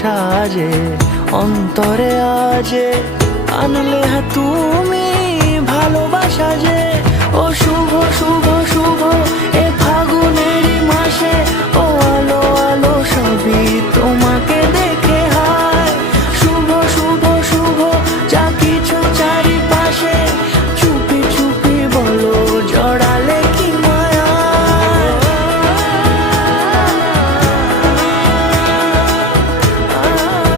সাজে অন্তরে আজে আনলে তুমি ভালোবাসা যে ও শুভ শুভ